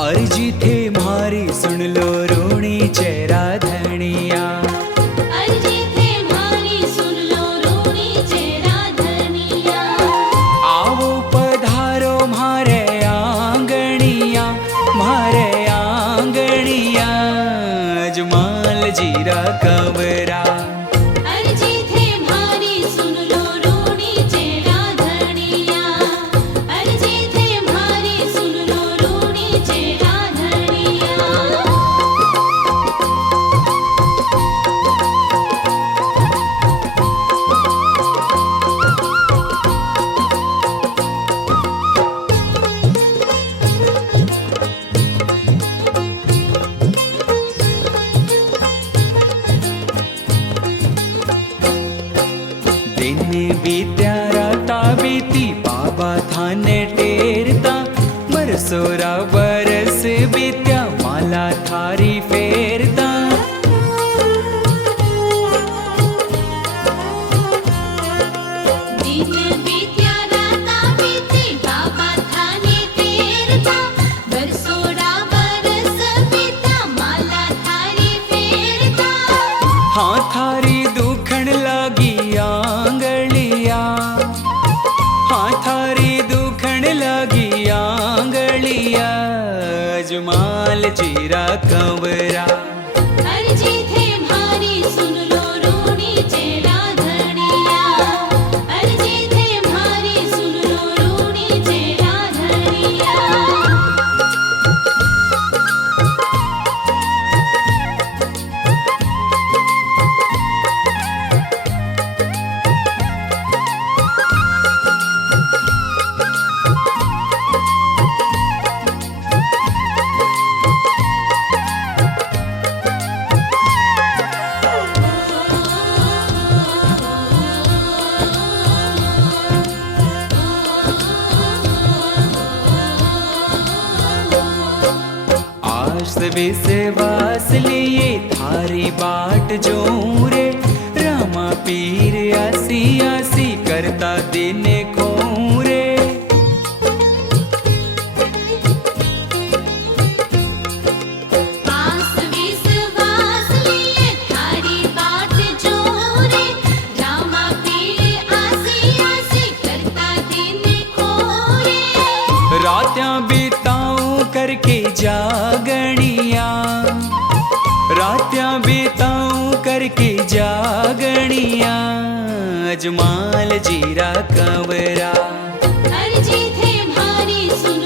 अर्जी थे मारी सुन लो रूणी चेरा धनिया। अर्जी थे मारी सुन लो रूणी चेरा धनिया। आवो पधारो मारे आंगणिया, मारे आंगणिया। अजमाल जीरा कवरा। अर्जी थे मारी सुन लो रूणी चेरा धनिया। अर्जी थे मारी सुन लो रूणी चेरा धनिया। दिन बीत्या राता बीती बाबा थाने टेरता। बरसोरा बरस बीत्या माला थारी फेरता। दिन बीत्या राता बीती बाबा थाने तेरता। बरसोरा बरस बीत्या माला थारी फेरता। हाँ थारी दुखण लगी आंगलिया। हाँ थारी दुखण लगी आंगलिया। अजमाल जीरा कंवरा। अर्जी थे मारी सुन लो रूणी चेरा धनिया। अर्जी थे मारी सुन लो रूणी चेरा धनिया। आस विश्वास लिए थारी बाट जो रे। रामा पीर आसी आसी करता दिन खोरे। आस विश्वास लिए थारी बाट जोरे। रामा पीर आसी आसी करता दिन खोरे। रात्यां बिताऊं करके जागणिया। रात्यां बिताऊं करके जागणिया। अजमाल जीरा कंवरा। अर्जी थे मारी सुन